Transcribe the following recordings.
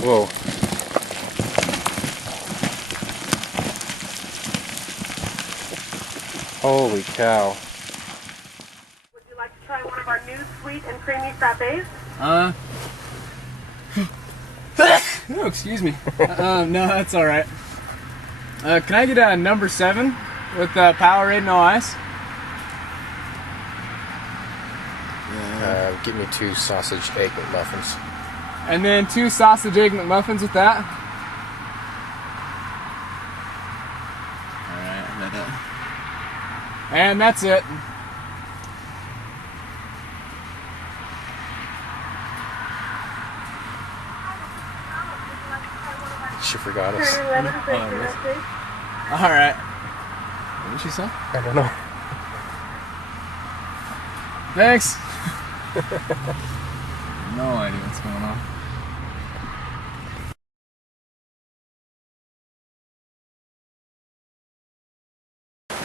Whoa. Holy cow. Would you like to try one of our new sweet and creamy frappes? No, excuse me. No, that's all right. Can I get a number 7 with Powerade, no ice? Give me 2 sausage egg McMuffins. And then 2 sausage egg McMuffins with that. All right, and that's it. She forgot us. All right. What did she say? I don't know. Thanks. No idea what's going on.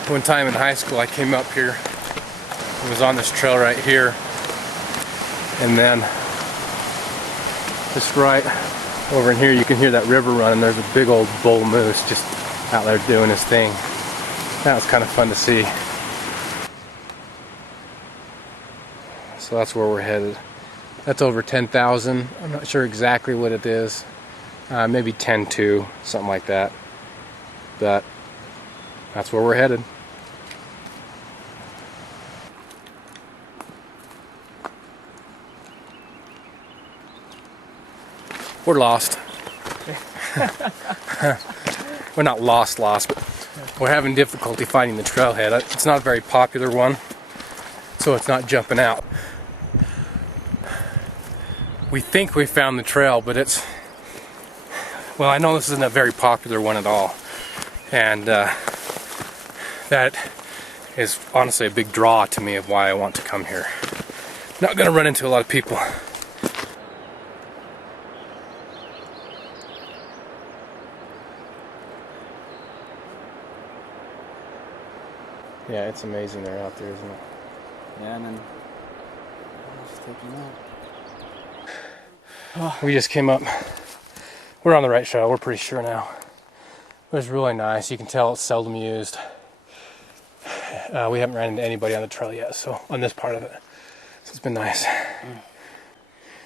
One time in high school I came up here. I was on this trail right here. And then just right over in here you can hear that river running. There's a big old bull moose just out there doing his thing. That was kind of fun to see. So that's where we're headed. That's over 10,000. I'm not sure exactly what it is. Maybe 10.2, something like that. But that's where we're headed. We're lost. We're not lost, but we're having difficulty finding the trailhead. It's not a very popular one, so it's not jumping out. We think we found the trail, but it's... Well, I know this isn't a very popular one at all. And that is honestly a big draw to me of why I want to come here. Not going to run into a lot of people. Yeah, it's amazing they're out there, isn't it? Yeah, and then I'll just take them out. We just came up. We're on the right trail, we're pretty sure now. It was really nice. You can tell it's seldom used. We haven't ran into anybody on the trail yet, so on this part of it. So it's been nice. Yeah,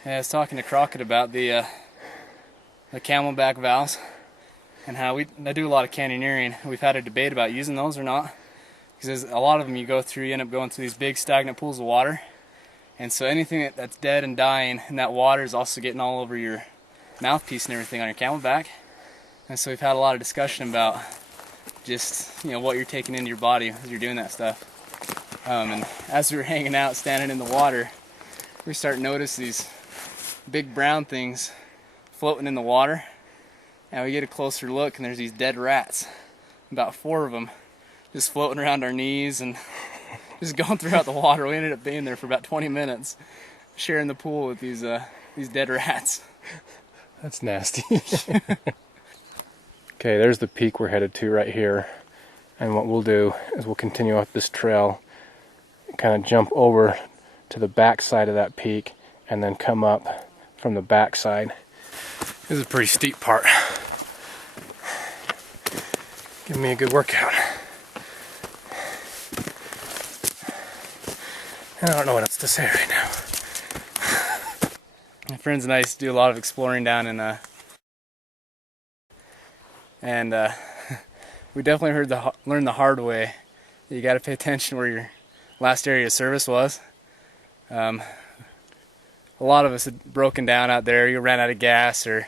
I was talking to Crockett about the camelback valves and how I do a lot of canyoneering. We've had a debate about using those or not. Because a lot of them you end up going through these big stagnant pools of water. And so anything that's dead and dying in that water is also getting all over your mouthpiece and everything on your camelback. And so we've had a lot of discussion about just, what you're taking into your body as you're doing that stuff. And as we were hanging out, standing in the water, we start to notice these big brown things floating in the water. And we get a closer look and there's these dead rats, about 4 of them, just floating around our knees and just going throughout the water. We ended up being there for about 20 minutes, sharing the pool with these dead rats. That's nasty. Okay, there's the peak we're headed to right here. And what we'll do is we'll continue up this trail, kind of jump over to the back side of that peak, and then come up from the back side. This is a pretty steep part. Give me a good workout. I don't know what else to say right now. My friends and I used to do a lot of exploring down in and we definitely learned the hard way. You got to pay attention where your last area of service was. A lot of us had broken down out there. You ran out of gas or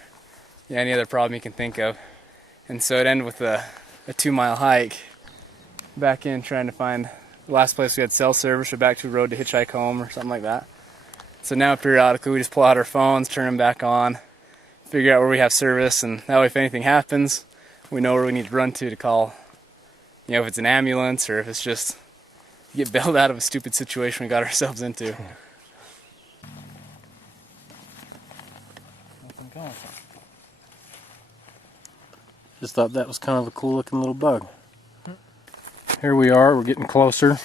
any other problem you can think of, and so it ended with a 2-mile hike back in, trying to find the last place we had cell service or back to the road to hitchhike home or something like that. So now periodically we just pull out our phones, turn them back on, figure out where we have service, and that way if anything happens, we know where we need to run to call, if it's an ambulance or if it's just get bailed out of a stupid situation we got ourselves into. Just thought that was kind of a cool looking little bug. Here we are, we're getting closer.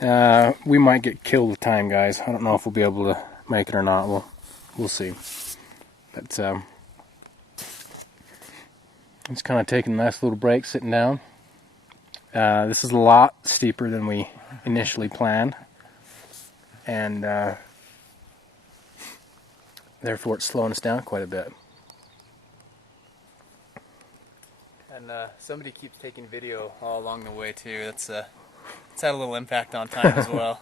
We might get killed with time, guys. I don't know if we'll be able to make it or not. We'll see. But Just kind of taking a nice little break, sitting down. This is a lot steeper than we initially planned, and therefore it's slowing us down quite a bit. And somebody keeps taking video all along the way too. It's had a little impact on time as well.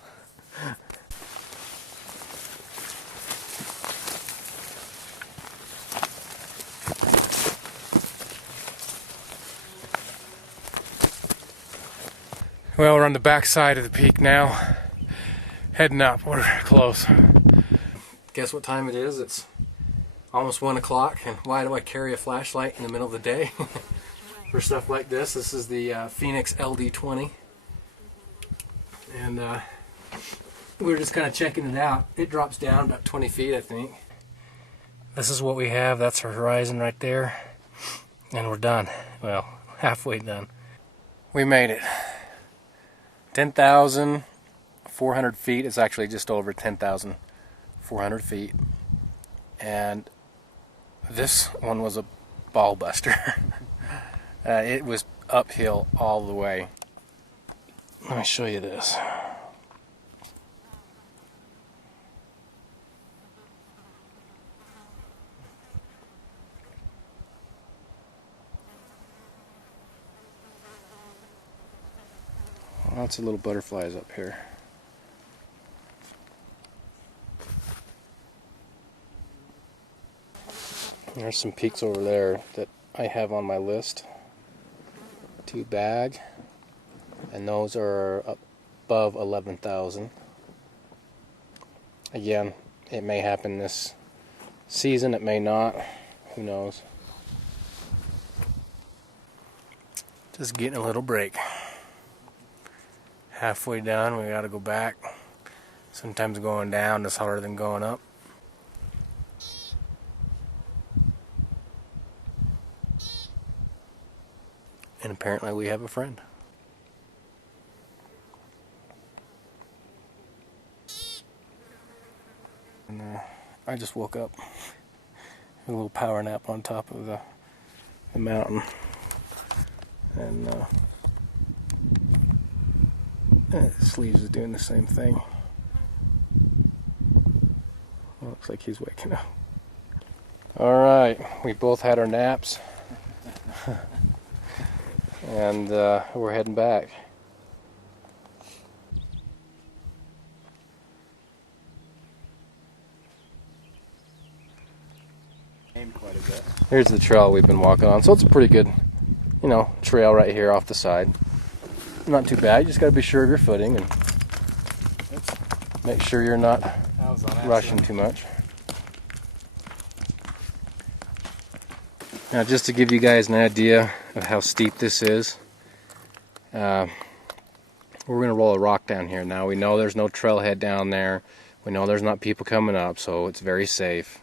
Well, we're on the back side of the peak now, heading up. We're close. Guess what time it is? It's almost 1 o'clock, and why do I carry a flashlight in the middle of the day? For stuff like this. This is the Phoenix LD20, and we're just kind of checking it out. It drops down about 20 feet, I think. This is what we have. That's our horizon right there, and we're done. Well, halfway done. We made it. 10,400 feet. It's actually just over 10,400 feet, and this one was a ball buster. It was uphill all the way. Let me show you this. Lots of little butterflies up here. There's some peaks over there that I have on my list to bag, and those are above 11,000. Again, it may happen this season, it may not, who knows. Just getting a little break. Halfway down, we gotta go back. Sometimes going down is harder than going up. And apparently we have a friend. And I just woke up. A little power nap on top of the mountain. And Sleeves is doing the same thing. Looks like he's waking up. Alright, we both had our naps. And we're heading back. Quite a bit. Here's the trail we've been walking on. So it's a pretty good, trail right here off the side. Not too bad. You just got to be sure of your footing and make sure you're not rushing too much. Now, just to give you guys an idea of how steep this is, we're going to roll a rock down here. Now, we know there's no trailhead down there. We know there's not people coming up, so it's very safe.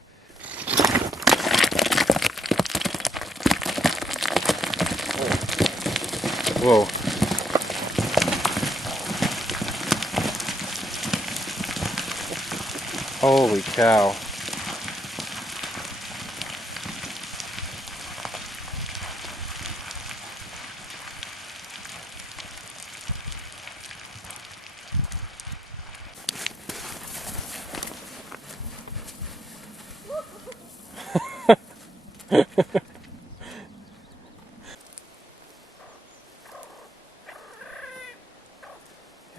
Whoa. Holy cow.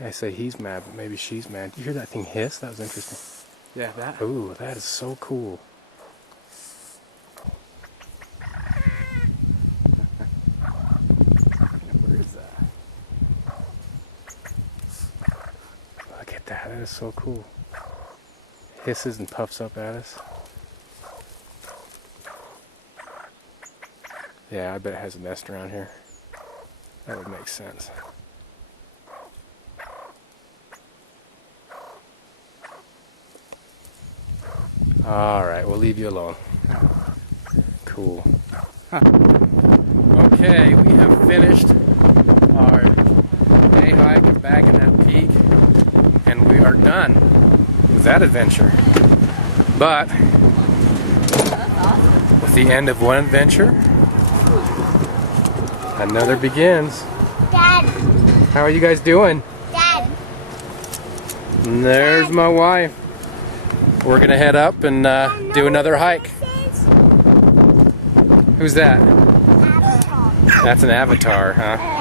I say he's mad, but maybe she's mad. You hear that thing hiss? That was interesting. Yeah, that. Ooh, that is so cool. Where is that? Look at that. That is so cool. Hisses and puffs up at us. Yeah, I bet it has a nest around here. That would make sense. Alright, we'll leave you alone. Cool. Okay, we have finished our day hike, bagging that peak, and we are done with that adventure. But with the end of one adventure Another begins. Dad. How are you guys doing? Dad. And there's my wife. We're gonna head up and do another hike. Who's that? Avatar. That's an avatar, huh?